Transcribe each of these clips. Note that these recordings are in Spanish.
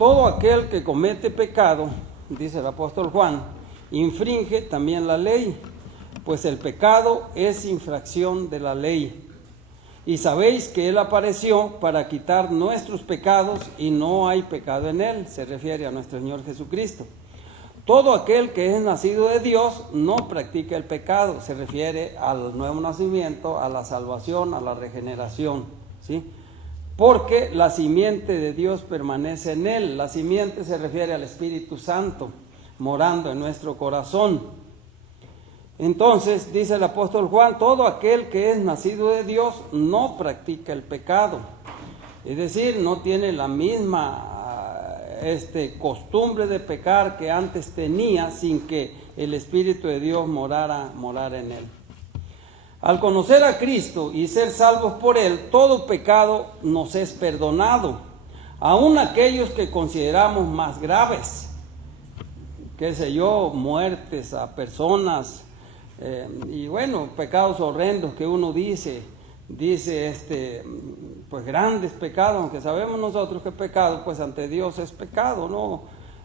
todo aquel que comete pecado, dice el apóstol Juan, infringe también la ley, pues el pecado es infracción de la ley. Y sabéis que Él apareció para quitar nuestros pecados y no hay pecado en Él, se refiere a nuestro Señor Jesucristo. Todo aquel que es nacido de Dios no practica el pecado, se refiere al nuevo nacimiento, a la salvación, a la regeneración, ¿sí? Porque la simiente de Dios permanece en él. La simiente se refiere al Espíritu Santo, morando en nuestro corazón. Entonces, dice el apóstol Juan, todo aquel que es nacido de Dios no practica el pecado. Es decir, no tiene la misma costumbre de pecar que antes tenía sin que el Espíritu de Dios morara en él. Al conocer a Cristo y ser salvos por Él, todo pecado nos es perdonado, aun aquellos que consideramos más graves, qué sé yo, muertes a personas, y bueno, pecados horrendos que uno dice pues grandes pecados, aunque sabemos nosotros que pecado, pues ante Dios es pecado,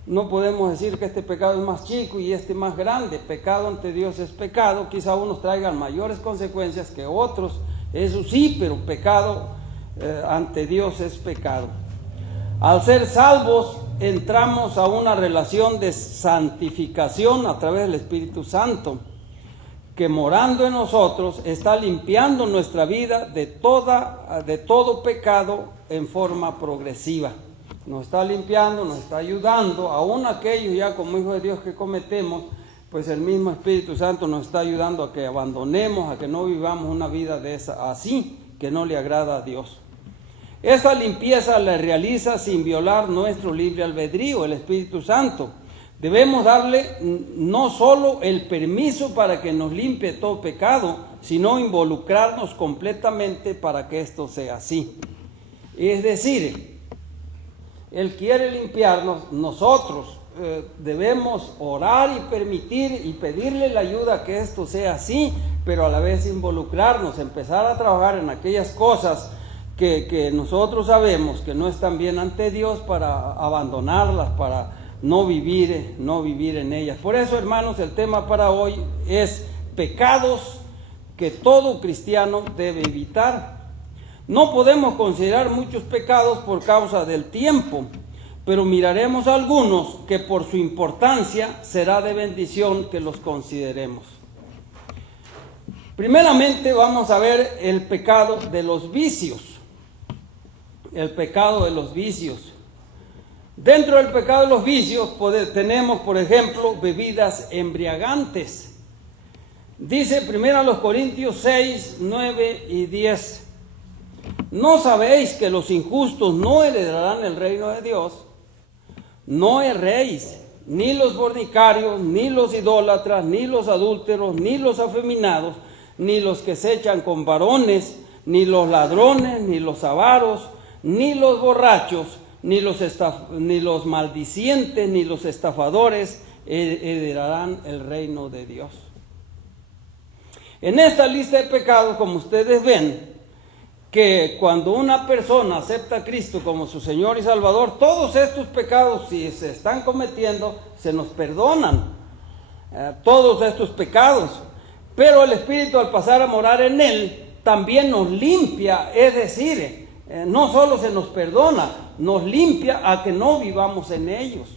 no podemos decir que este pecado es más chico y este más grande. Pecado ante Dios es pecado, quizá unos traigan mayores consecuencias que otros, eso sí, pero pecado ante Dios es pecado. Al ser salvos, entramos a una relación de santificación a través del Espíritu Santo, que morando en nosotros está limpiando nuestra vida de todo pecado en forma progresiva. Nos está limpiando, nos está ayudando, aún aquellos ya como hijos de Dios que cometemos, pues el mismo Espíritu Santo nos está ayudando a que abandonemos, a que no vivamos una vida de esa así, que no le agrada a Dios. Esta limpieza la realiza sin violar nuestro libre albedrío, el Espíritu Santo. Debemos darle no solo el permiso para que nos limpie todo pecado, sino involucrarnos completamente para que esto sea así. Es decir, Él quiere limpiarnos, nosotros debemos orar y permitir y pedirle la ayuda a que esto sea así, pero a la vez involucrarnos, empezar a trabajar en aquellas cosas que nosotros sabemos que no están bien ante Dios, para abandonarlas, para no vivir en ellas. Por eso, hermanos, el tema para hoy es pecados que todo cristiano debe evitar. No podemos considerar muchos pecados por causa del tiempo, pero miraremos algunos que por su importancia será de bendición que los consideremos. Primeramente vamos a ver el pecado de los vicios. El pecado de los vicios. Dentro del pecado de los vicios tenemos, por ejemplo, bebidas embriagantes. Dice 1 Corintios 6, 9 y 10. ¿No sabéis que los injustos no heredarán el reino de Dios? No erréis, ni los fornicarios, ni los idólatras, ni los adúlteros, ni los afeminados, ni los que se echan con varones, ni los ladrones, ni los avaros, ni los borrachos, ni los maldicientes, ni los estafadores heredarán el reino de Dios. En esta lista de pecados, como ustedes ven, que cuando una persona acepta a Cristo como su Señor y Salvador, todos estos pecados, si se están cometiendo, se nos perdonan, todos estos pecados. Pero el Espíritu, al pasar a morar en él, también nos limpia, es decir, no solo se nos perdona, nos limpia a que no vivamos en ellos.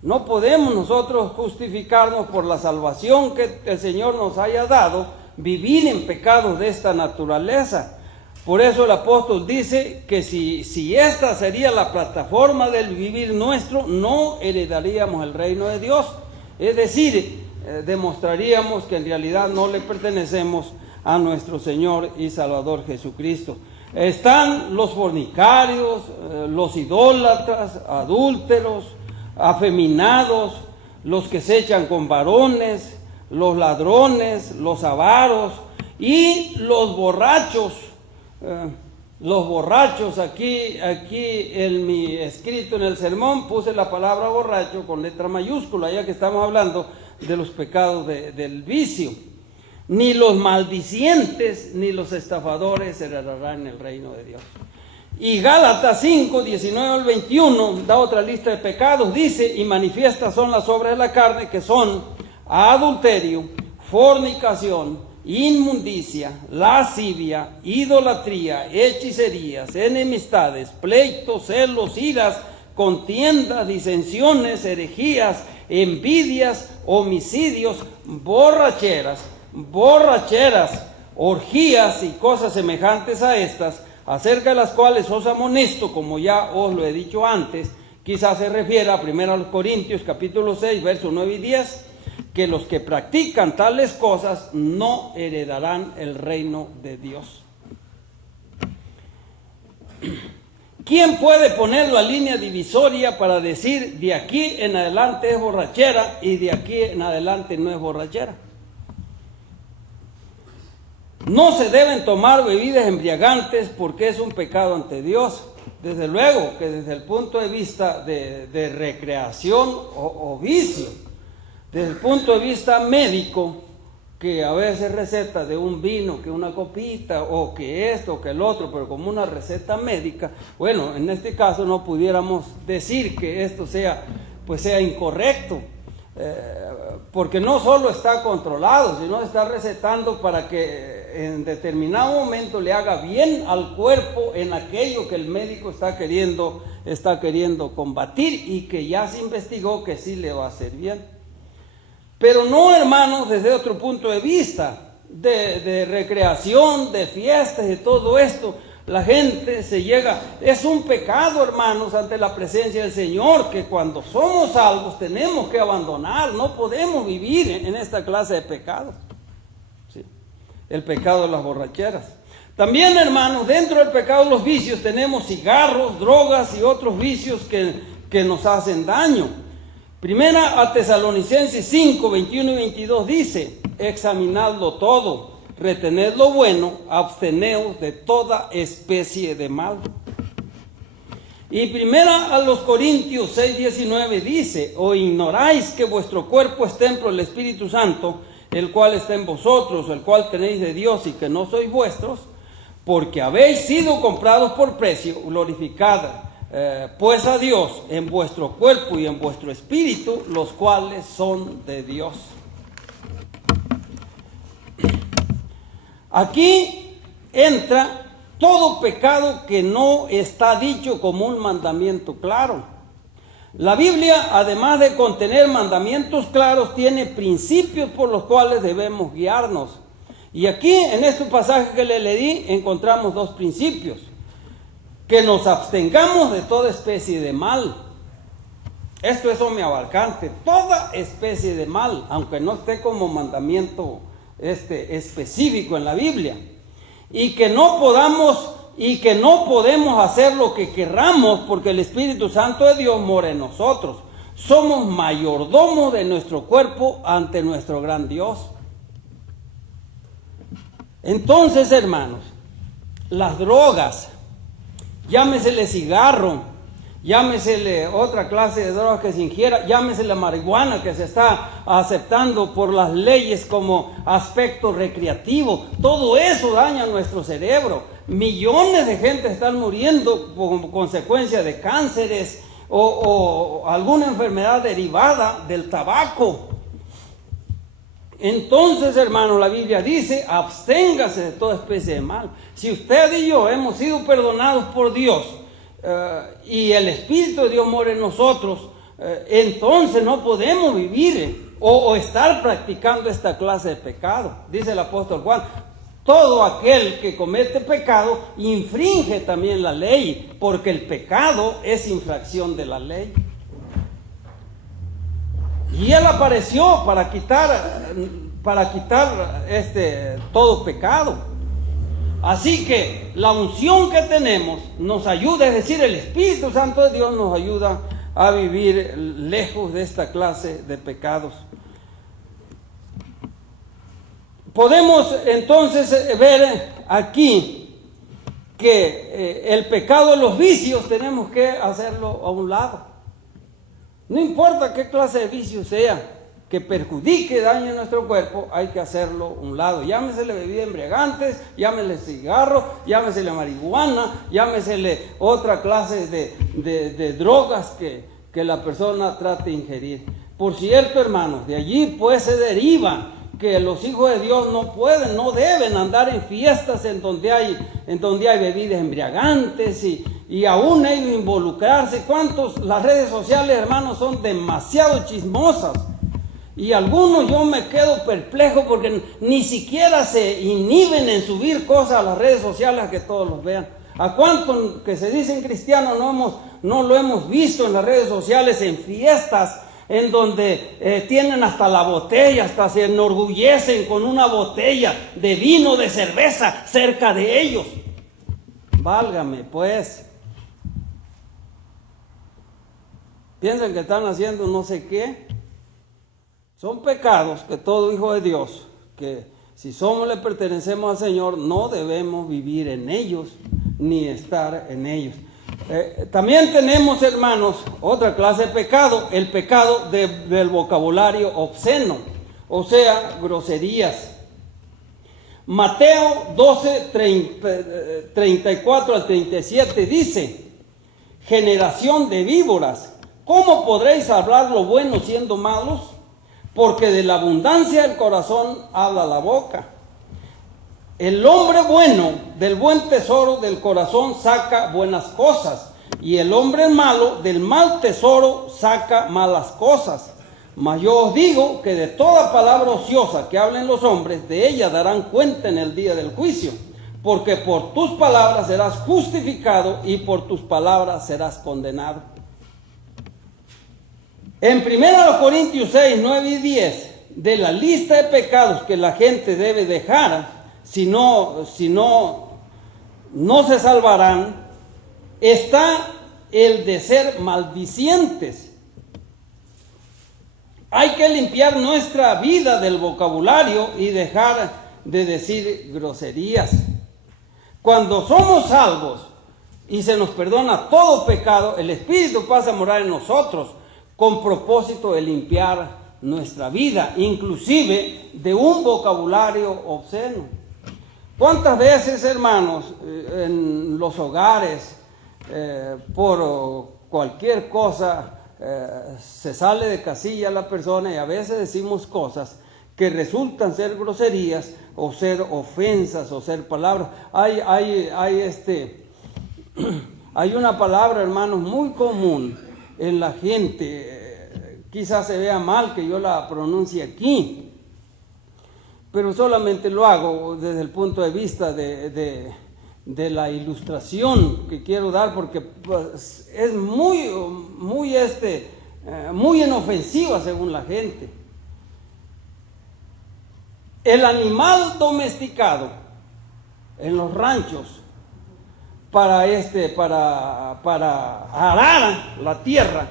No podemos nosotros justificarnos por la salvación que el Señor nos haya dado, vivir en pecados de esta naturaleza. Por eso el apóstol dice que si esta sería la plataforma del vivir nuestro, no heredaríamos el reino de Dios. Es decir, demostraríamos que en realidad no le pertenecemos a nuestro Señor y Salvador Jesucristo. Están los fornicarios, los idólatras, adúlteros, afeminados, los que se echan con varones, los ladrones, los avaros y los borrachos. Los borrachos, aquí en mi escrito en el sermón puse la palabra borracho con letra mayúscula, ya que estamos hablando de los pecados del vicio. Ni los maldicientes ni los estafadores heredarán el reino de Dios. Y Gálatas 5, 19 al 21 da otra lista de pecados. Dice, y manifiestas son las obras de la carne, que son adulterio, fornicación, inmundicia, lascivia, idolatría, hechicerías, enemistades, pleitos, celos, iras, contiendas, disensiones, herejías, envidias, homicidios, borracheras, orgías y cosas semejantes a estas, acerca de las cuales os amonesto, como ya os lo he dicho antes. Quizás se refiera a 1 Corintios capítulo 6, versos 9 y 10, que los que practican tales cosas no heredarán el reino de Dios. ¿Quién puede poner la línea divisoria para decir de aquí en adelante es borrachera y de aquí en adelante no es borrachera? No se deben tomar bebidas embriagantes porque es un pecado ante Dios. Desde luego que desde el punto de vista de recreación o vicio, desde el punto de vista médico, que a veces receta de un vino, que una copita, o que esto, o que el otro, pero como una receta médica, bueno, en este caso no pudiéramos decir que esto sea incorrecto, porque no solo está controlado, sino está recetando para que en determinado momento le haga bien al cuerpo en aquello que el médico está queriendo combatir y que ya se investigó que sí le va a hacer bien. Pero no, hermanos, desde otro punto de vista, de recreación, de fiestas y todo esto, la gente se llega. Es un pecado, hermanos, ante la presencia del Señor, que cuando somos salvos tenemos que abandonar. No podemos vivir en esta clase de pecados. ¿Sí? El pecado de las borracheras. También, hermanos, dentro del pecado de los vicios tenemos cigarros, drogas y otros vicios que nos hacen daño. Primera a Tesalonicenses 5, 21 y 22 dice, examinadlo todo, retened lo bueno, absteneos de toda especie de mal. Y primera a los Corintios 6, 19 dice, o ignoráis que vuestro cuerpo es templo del Espíritu Santo, el cual está en vosotros, el cual tenéis de Dios y que no sois vuestros, porque habéis sido comprados por precio, glorificad pues a Dios en vuestro cuerpo y en vuestro espíritu, los cuales son de Dios. Aquí entra todo pecado que no está dicho como un mandamiento claro. La Biblia, además de contener mandamientos claros, tiene principios por los cuales debemos guiarnos. Y aquí, en este pasaje que le leí, encontramos dos principios. Que nos abstengamos de toda especie de mal. Esto es omniabarcante, toda especie de mal, aunque no esté como mandamiento específico en la Biblia. Y que no podemos hacer lo que querramos porque el Espíritu Santo de Dios mora en nosotros. Somos mayordomos de nuestro cuerpo ante nuestro gran Dios. Entonces, hermanos, las drogas, llámesele cigarro, llámesele otra clase de droga que se ingiera, llámesele marihuana que se está aceptando por las leyes como aspecto recreativo, todo eso daña nuestro cerebro. Millones de gente están muriendo como consecuencia de cánceres o alguna enfermedad derivada del tabaco. Entonces, hermano, la Biblia dice, absténgase de toda especie de mal. Si usted y yo hemos sido perdonados por Dios y el Espíritu de Dios mora en nosotros, entonces no podemos vivir o estar practicando esta clase de pecado. Dice el apóstol Juan, todo aquel que comete pecado infringe también la ley, porque el pecado es infracción de la ley. Y Él apareció para quitar todo pecado. Así que la unción que tenemos nos ayuda, es decir, el Espíritu Santo de Dios nos ayuda a vivir lejos de esta clase de pecados. Podemos entonces ver aquí que el pecado de los vicios tenemos que hacerlo a un lado. No importa qué clase de vicio sea, que perjudique, dañe nuestro cuerpo, hay que hacerlo a un lado. Llámesele bebidas embriagantes, llámesele cigarro, llámesele marihuana, llámesele otra clase de drogas que la persona trate de ingerir. Por cierto, hermanos, de allí pues se deriva que los hijos de Dios no pueden, no deben andar en fiestas en donde hay bebidas embriagantes y aún ellos involucrarse. Las redes sociales, hermanos, son demasiado chismosas. Y algunos yo me quedo perplejo porque ni siquiera se inhiben en subir cosas a las redes sociales a que todos los vean. ¿A cuántos que se dicen cristianos no lo hemos visto en las redes sociales en fiestas en donde tienen hasta la botella, hasta se enorgullecen con una botella de vino, de cerveza cerca de ellos? Válgame, pues. Piensan que están haciendo no sé qué. Son pecados que todo hijo de Dios, que si le pertenecemos al Señor, no debemos vivir en ellos, ni estar en ellos. También tenemos, hermanos, otra clase de pecado, el pecado del vocabulario obsceno, o sea, groserías. Mateo 12, 34 al 37 dice: generación de víboras, ¿cómo podréis hablar lo bueno siendo malos? Porque de la abundancia del corazón habla la boca. El hombre bueno del buen tesoro del corazón saca buenas cosas, y el hombre malo del mal tesoro saca malas cosas. Mas yo os digo que de toda palabra ociosa que hablen los hombres, de ella darán cuenta en el día del juicio. Porque por tus palabras serás justificado y por tus palabras serás condenado. En 1 Corintios 6, 9 y 10, de la lista de pecados que la gente debe dejar, si no se salvarán, está el de ser maldicientes. Hay que limpiar nuestra vida del vocabulario y dejar de decir groserías. Cuando somos salvos y se nos perdona todo pecado, el Espíritu pasa a morar en nosotros, con propósito de limpiar nuestra vida, inclusive de un vocabulario obsceno. ¿Cuántas veces, hermanos, en los hogares, por cualquier cosa, se sale de casilla la persona y a veces decimos cosas que resultan ser groserías o ser ofensas o ser palabras? Hay una palabra, hermanos, muy común en la gente, quizás se vea mal que yo la pronuncie aquí, pero solamente lo hago desde el punto de vista de la ilustración que quiero dar, porque pues, es muy inofensiva según la gente. El animal domesticado en los ranchos para arar la tierra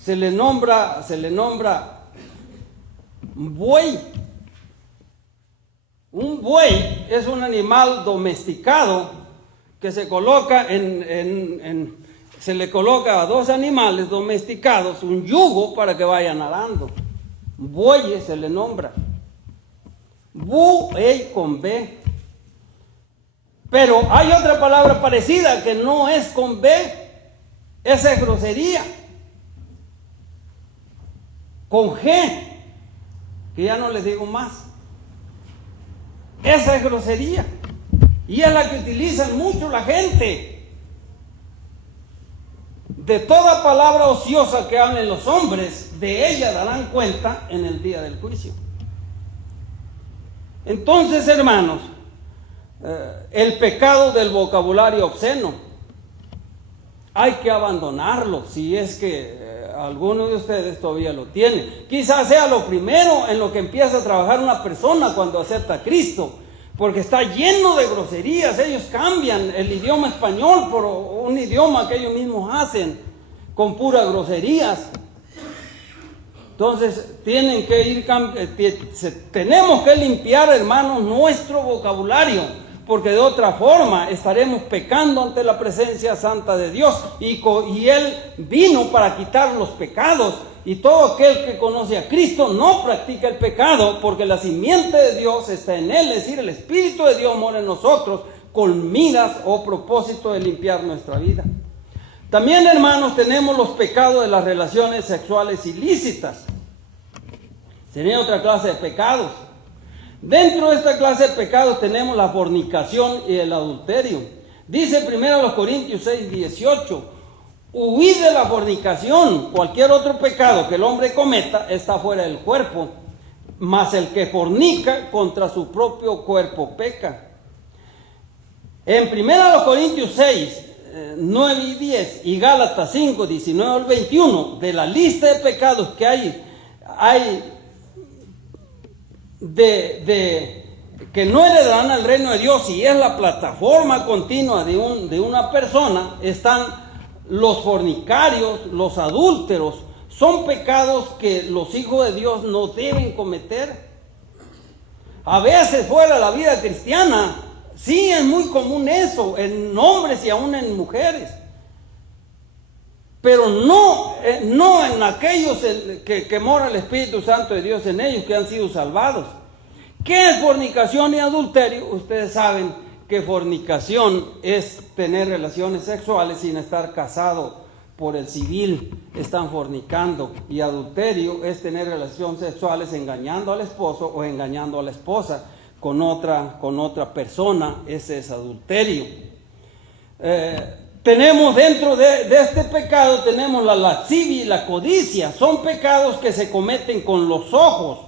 se le nombra buey. Un buey es un animal domesticado que se coloca se le coloca a dos animales domesticados un yugo para que vayan arando. Bueyes se le nombra. Buey con B. Pero hay otra palabra parecida que no es con B. Esa es grosería. Con G, que ya no les digo más. Esa es grosería. Y es la que utilizan mucho la gente. De toda palabra ociosa que hablen los hombres, de ella darán cuenta en el día del juicio. Entonces, hermanos, el pecado del vocabulario obsceno hay que abandonarlo, si es que alguno de ustedes todavía lo tiene. Quizás sea lo primero en lo que empieza a trabajar una persona cuando acepta a Cristo, porque está lleno de groserías. Ellos cambian el idioma español por un idioma que ellos mismos hacen con puras groserías. Entonces tenemos que limpiar, hermanos, nuestro vocabulario, porque de otra forma estaremos pecando ante la presencia santa de Dios, y Él vino para quitar los pecados, y todo aquel que conoce a Cristo no practica el pecado, porque la simiente de Dios está en él, es decir, el Espíritu de Dios mora en nosotros, con miras o propósito de limpiar nuestra vida. También, hermanos, tenemos los pecados de las relaciones sexuales ilícitas. Sería otra clase de pecados. Dentro de esta clase de pecados tenemos la fornicación y el adulterio. Dice 1 Corintios 6:18, huid de la fornicación. Cualquier otro pecado que el hombre cometa está fuera del cuerpo, mas el que fornica contra su propio cuerpo peca. En 1 Corintios 6, 9 y 10 y Gálatas 5, 19 al 21, de la lista de pecados que hay que no heredarán al reino de Dios, y es la plataforma continua de una persona, están los fornicarios, los adúlteros. Son pecados que los hijos de Dios no deben cometer. A veces fuera de la vida cristiana, sí es muy común eso, en hombres y aún en mujeres. Pero no en aquellos que mora el Espíritu Santo de Dios en ellos, que han sido salvados. ¿Qué es fornicación y adulterio? Ustedes saben que fornicación es tener relaciones sexuales sin estar casado. Por el civil están fornicando, y adulterio es tener relaciones sexuales engañando al esposo o engañando a la esposa con otra persona. Ese es adulterio. Tenemos dentro de este pecado, tenemos la lascivia y la codicia. Son pecados que se cometen con los ojos.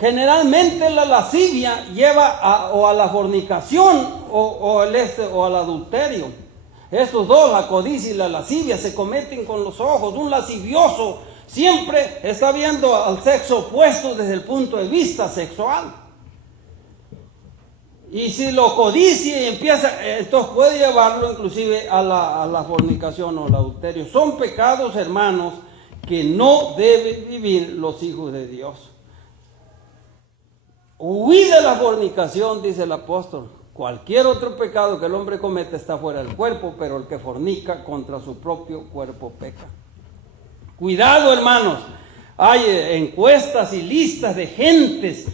Generalmente la lascivia lleva o a la fornicación o al adulterio. Estos dos, la codicia y la lascivia, se cometen con los ojos. Un lascivioso siempre está viendo al sexo opuesto desde el punto de vista sexual. Y si lo codicia y empieza, entonces puede llevarlo inclusive a la fornicación o al adulterio. Son pecados, hermanos, que no deben vivir los hijos de Dios. Huid de la fornicación, dice el apóstol. Cualquier otro pecado que el hombre comete está fuera del cuerpo, pero el que fornica contra su propio cuerpo peca. Cuidado, hermanos. Hay encuestas y listas de gentes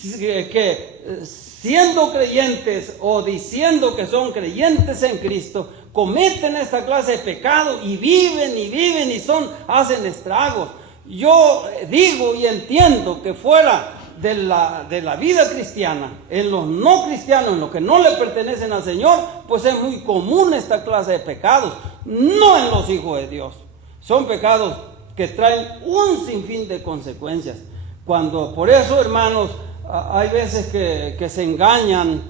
que siendo creyentes o diciendo que son creyentes en Cristo, cometen esta clase de pecado y viven y hacen estragos. Yo digo y entiendo que fuera de la vida cristiana, en los no cristianos, en los que no le pertenecen al Señor, pues es muy común esta clase de pecados, no en los hijos de Dios. Son pecados que traen un sinfín de consecuencias. Por eso, hermanos, hay veces que se engañan,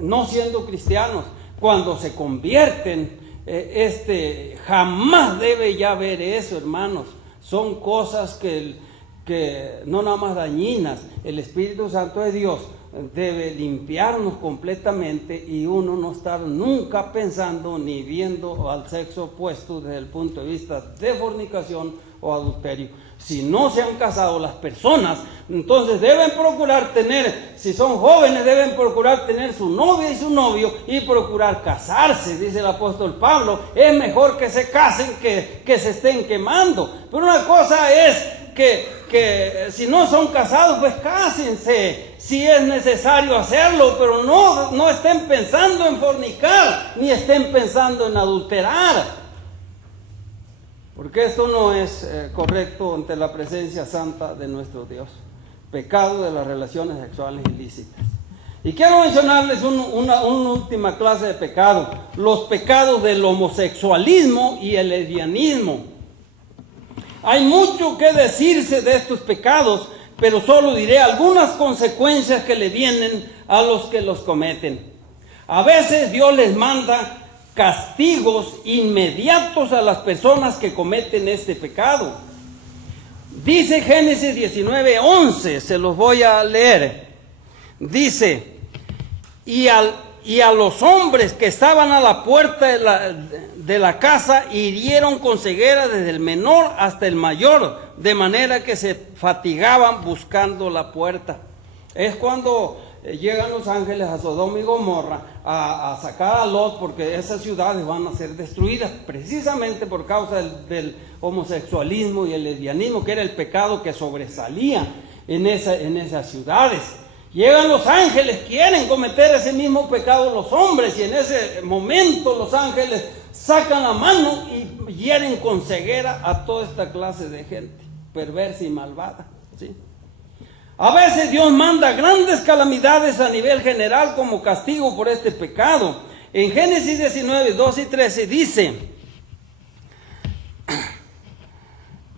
no siendo cristianos. Cuando se convierten, jamás debe ya ver eso, hermanos. Son cosas que no nada más dañinas. El Espíritu Santo de Dios debe limpiarnos completamente, y uno no estar nunca pensando ni viendo al sexo opuesto desde el punto de vista de fornicación o adulterio. Si no se han casado las personas, entonces deben procurar tener, si son jóvenes, deben procurar tener su novia y su novio y procurar casarse. Dice el apóstol Pablo, es mejor que se casen que se estén quemando. Pero una cosa es que si no son casados, pues cásense, si es necesario hacerlo, pero no estén pensando en fornicar, ni estén pensando en adulterar. Porque esto no es correcto ante la presencia santa de nuestro Dios. Pecado de las relaciones sexuales ilícitas. Y quiero mencionarles una última clase de pecado. Los pecados del homosexualismo y el lesbianismo. Hay mucho que decirse de estos pecados, pero solo diré algunas consecuencias que le vienen a los que los cometen. A veces Dios les manda castigos inmediatos a las personas que cometen este pecado. Dice Génesis 19:11, se los voy a leer. Dice, y a los hombres que estaban a la puerta de la casa hirieron con ceguera desde el menor hasta el mayor, de manera que se fatigaban buscando la puerta. Es cuando llegan los ángeles a Sodoma y Gomorra a sacar a Lot, porque esas ciudades van a ser destruidas precisamente por causa del homosexualismo y el lesbianismo, que era el pecado que sobresalía en esas ciudades. Llegan los ángeles, quieren cometer ese mismo pecado los hombres, y en ese momento los ángeles sacan la mano y hieren con ceguera a toda esta clase de gente perversa y malvada, ¿sí? A veces Dios manda grandes calamidades a nivel general como castigo por este pecado. En Génesis 19, 2 y 13 dice: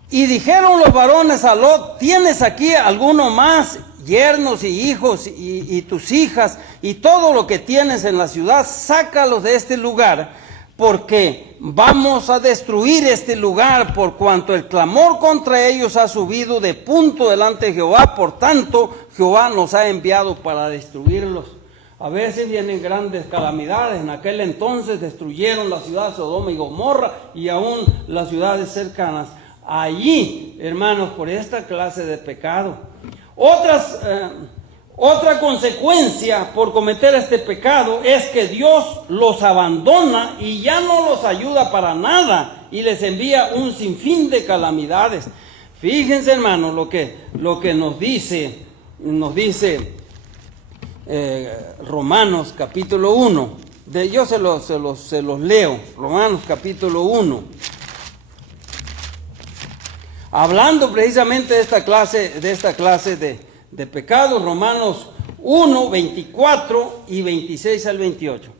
y dijeron los varones a Lot: ¿tienes aquí alguno más, yernos y hijos y tus hijas y todo lo que tienes en la ciudad? Sácalos de este lugar, porque vamos a destruir este lugar, por cuanto el clamor contra ellos ha subido de punto delante de Jehová. Por tanto, Jehová nos ha enviado para destruirlos. A veces vienen grandes calamidades. En aquel entonces destruyeron la ciudad de Sodoma y Gomorra y aún las ciudades cercanas. Allí, hermanos, por esta clase de pecado. Otra consecuencia por cometer este pecado es que Dios los abandona y ya no los ayuda para nada, y les envía un sinfín de calamidades. Fíjense, hermanos, lo que nos dice Romanos capítulo 1. Yo se los leo. Romanos capítulo 1. Hablando precisamente de esta clase de pecados, Romanos 1, 24 y 26 al 28.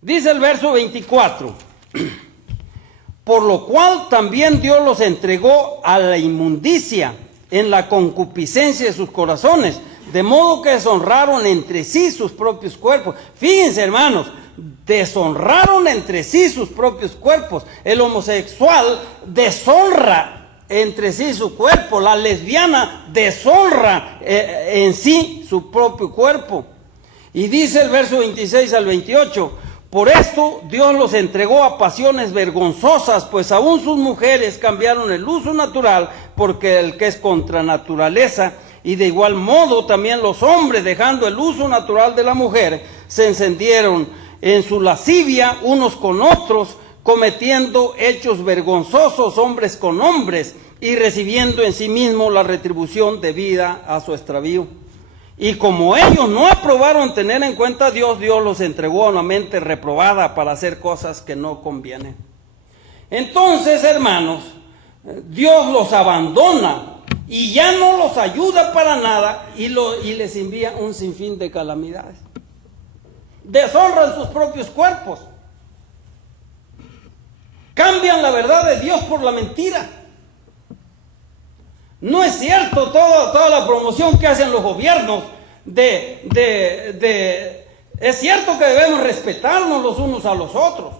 Dice el verso 24: por lo cual también Dios los entregó a la inmundicia en la concupiscencia de sus corazones, de modo que deshonraron entre sí sus propios cuerpos. Fíjense, hermanos, deshonraron entre sí sus propios cuerpos. El homosexual deshonra entre sí su cuerpo, la lesbiana deshonra en sí su propio cuerpo. Y dice el verso 26 al 28: por esto Dios los entregó a pasiones vergonzosas, pues aún sus mujeres cambiaron el uso natural porque el que es contra naturaleza, y de igual modo también los hombres, dejando el uso natural de la mujer, se encendieron en su lascivia unos con otros, cometiendo hechos vergonzosos hombres con hombres, y recibiendo en sí mismo la retribución debida a su extravío. Y como ellos no aprobaron tener en cuenta a Dios, Dios los entregó a una mente reprobada para hacer cosas que no convienen. Entonces, hermanos, Dios los abandona y ya no los ayuda para nada, y les envía un sinfín de calamidades. Deshonran sus propios cuerpos. Cambian la verdad de Dios por la mentira. No es cierto toda la promoción que hacen los gobiernos es cierto que debemos respetarnos los unos a los otros.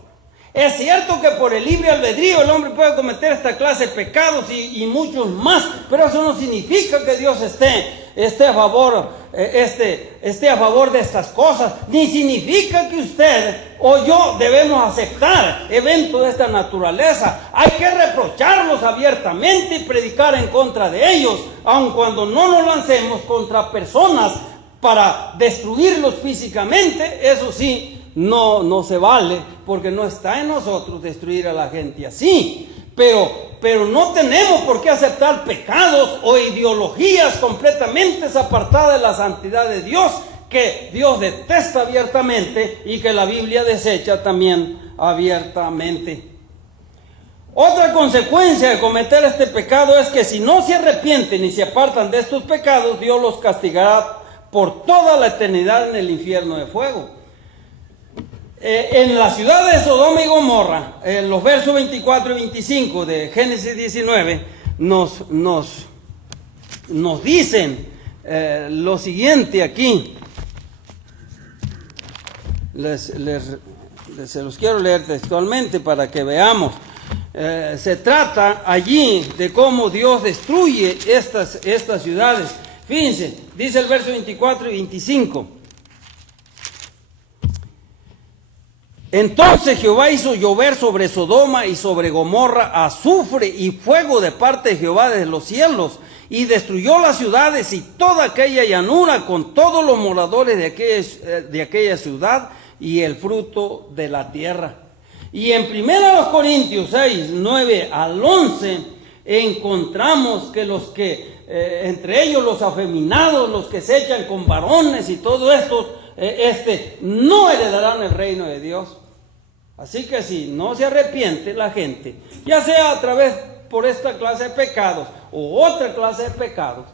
Es cierto que por el libre albedrío el hombre puede cometer esta clase de pecados y muchos más, pero eso no significa que Dios esté a favor de estas cosas, ni significa que usted o yo debemos aceptar eventos de esta naturaleza. Hay que reprocharlos abiertamente y predicar en contra de ellos, aun cuando no nos lancemos contra personas para destruirlos físicamente. Eso sí, no se vale, porque no está en nosotros destruir a la gente así. Pero no tenemos por qué aceptar pecados o ideologías completamente apartadas de la santidad de Dios, que Dios detesta abiertamente y que la Biblia desecha también abiertamente. Otra consecuencia de cometer este pecado es que si no se arrepienten y se apartan de estos pecados, Dios los castigará por toda la eternidad en el infierno de fuego. En la ciudad de Sodoma y Gomorra, en los versos 24 y 25 de Génesis 19, nos dicen lo siguiente aquí. Se los quiero leer textualmente para que veamos. Se trata allí de cómo Dios destruye estas ciudades. Fíjense, dice el verso 24 y 25. Entonces Jehová hizo llover sobre Sodoma y sobre Gomorra azufre y fuego de parte de Jehová desde los cielos, y destruyó las ciudades y toda aquella llanura con todos los moradores de aquella ciudad y el fruto de la tierra. Y en 1 Corintios 6, 9 al 11, encontramos que entre ellos los afeminados, los que se echan con varones y todo esto, no heredarán el reino de Dios. Así que si no se arrepiente la gente, ya sea a través por esta clase de pecados o otra clase de pecados,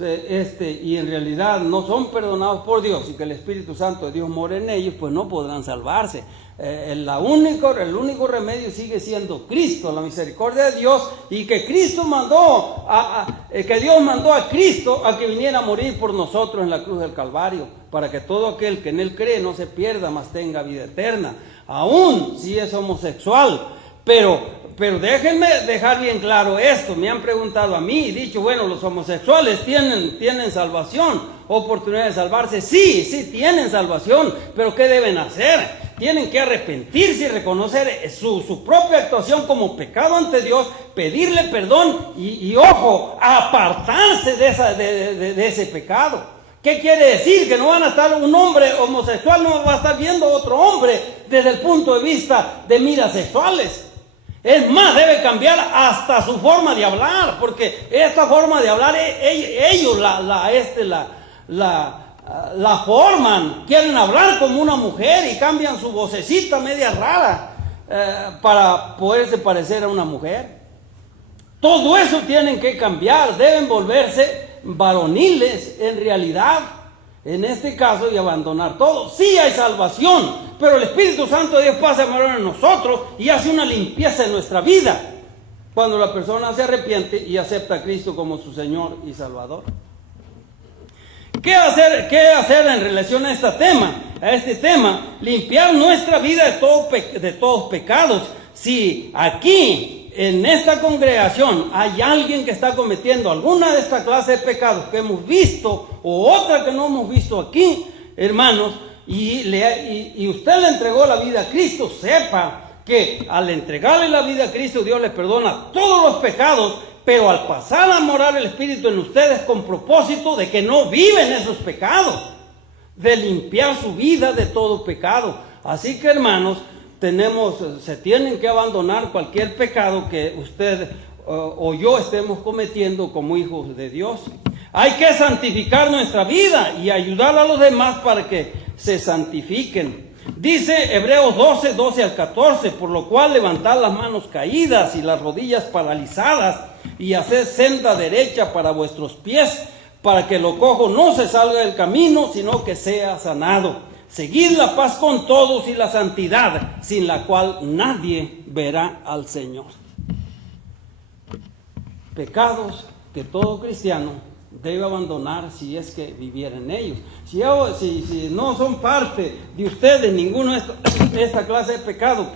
y en realidad no son perdonados por Dios y que el Espíritu Santo de Dios mora en ellos, pues no podrán salvarse. El único remedio sigue siendo Cristo, la misericordia de Dios, y que Cristo mandó que Dios mandó a Cristo a que viniera a morir por nosotros en la cruz del Calvario, para que todo aquel que en él cree no se pierda, mas tenga vida eterna, aún si es homosexual. Pero déjenme dejar bien claro esto. Me han preguntado a mí y dicho, bueno, los homosexuales tienen salvación, oportunidad de salvarse. Sí, tienen salvación, pero ¿qué deben hacer? Tienen que arrepentirse y reconocer su propia actuación como pecado ante Dios, pedirle perdón y ojo, apartarse de ese pecado. ¿Qué quiere decir? Que no van a estar, un hombre homosexual no va a estar viendo a otro hombre desde el punto de vista de miras sexuales. Es más, debe cambiar hasta su forma de hablar, porque esta forma de hablar ellos la forman, quieren hablar como una mujer y cambian su vocecita media rara para poderse parecer a una mujer. Todo eso tienen que cambiar, deben volverse varoniles en realidad, en este caso, y abandonar todo. Sí hay salvación, pero el Espíritu Santo de Dios pasa a morar en nosotros y hace una limpieza en nuestra vida cuando la persona se arrepiente y acepta a Cristo como su Señor y Salvador. ¿Qué hacer en relación a este tema? Limpiar nuestra vida de todos pecados. Si aquí en esta congregación hay alguien que está cometiendo alguna de esta clase de pecados que hemos visto o otra que no hemos visto aquí, hermanos, y usted le entregó la vida a Cristo, sepa que al entregarle la vida a Cristo, Dios le perdona todos los pecados, pero al pasar a morar el Espíritu en ustedes con propósito de que no viven esos pecados, de limpiar su vida de todo pecado. Así que, hermanos, se tienen que abandonar cualquier pecado que usted o yo estemos cometiendo como hijos de Dios. Hay que santificar nuestra vida y ayudar a los demás para que se santifiquen. Dice Hebreos 12, 12 al 14, por lo cual levantad las manos caídas y las rodillas paralizadas y haced senda derecha para vuestros pies, para que lo cojo no se salga del camino, sino que sea sanado. Seguid la paz con todos y la santidad, sin la cual nadie verá al Señor. Pecados que todo cristiano debe abandonar si es que viviera en ellos. Si no son parte de ustedes ninguno de esta clase de pecado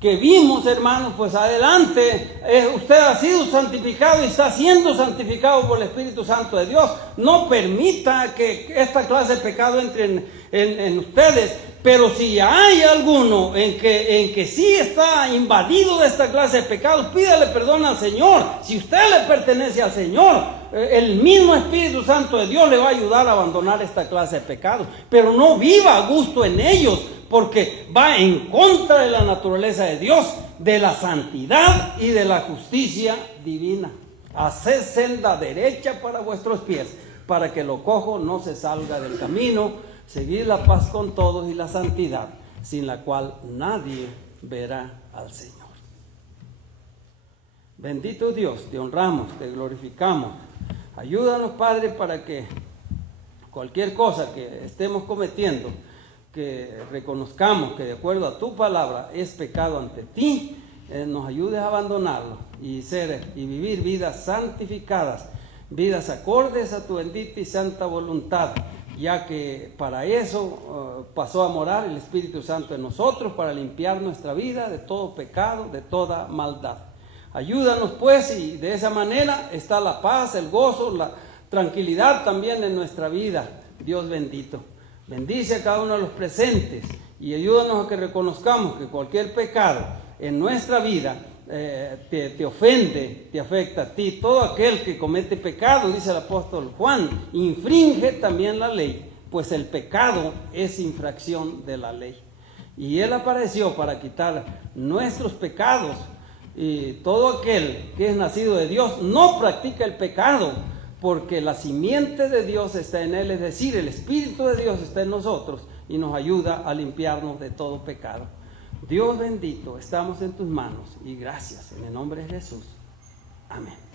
que vimos, hermanos, pues adelante, usted ha sido santificado y está siendo santificado por el Espíritu Santo de Dios. No permita que esta clase de pecado entre en ustedes, pero si hay alguno en que sí está invadido de esta clase de pecados, pídale perdón al Señor. Si usted le pertenece al Señor, el mismo Espíritu Santo de Dios le va a ayudar a abandonar esta clase de pecados, pero no viva a gusto en ellos, porque va en contra de la naturaleza de Dios, de la santidad y de la justicia divina. Haced senda derecha para vuestros pies, para que lo cojo no se salga del camino. Seguid la paz con todos y la santidad, sin la cual nadie verá al Señor. Bendito Dios, te honramos, te glorificamos. Ayúdanos, Padre, para que cualquier cosa que estemos cometiendo, que reconozcamos que de acuerdo a tu palabra es pecado ante ti, nos ayudes a abandonarlo y vivir vidas santificadas, vidas acordes a tu bendita y santa voluntad, ya que para eso pasó a morar el Espíritu Santo en nosotros, para limpiar nuestra vida de todo pecado, de toda maldad. Ayúdanos pues, y de esa manera está la paz, el gozo, la tranquilidad también en nuestra vida. Dios bendito. Bendice a cada uno de los presentes Y ayúdanos a que reconozcamos que cualquier pecado en nuestra vida te ofende, te afecta a ti. Todo aquel que comete pecado, dice el apóstol Juan, infringe también la ley, pues el pecado es infracción de la ley. Y Él apareció para quitar nuestros pecados. Y todo aquel que es nacido de Dios no practica el pecado, porque la simiente de Dios está en Él, es decir, el Espíritu de Dios está en nosotros y nos ayuda a limpiarnos de todo pecado. Dios bendito, estamos en tus manos y gracias en el nombre de Jesús. Amén.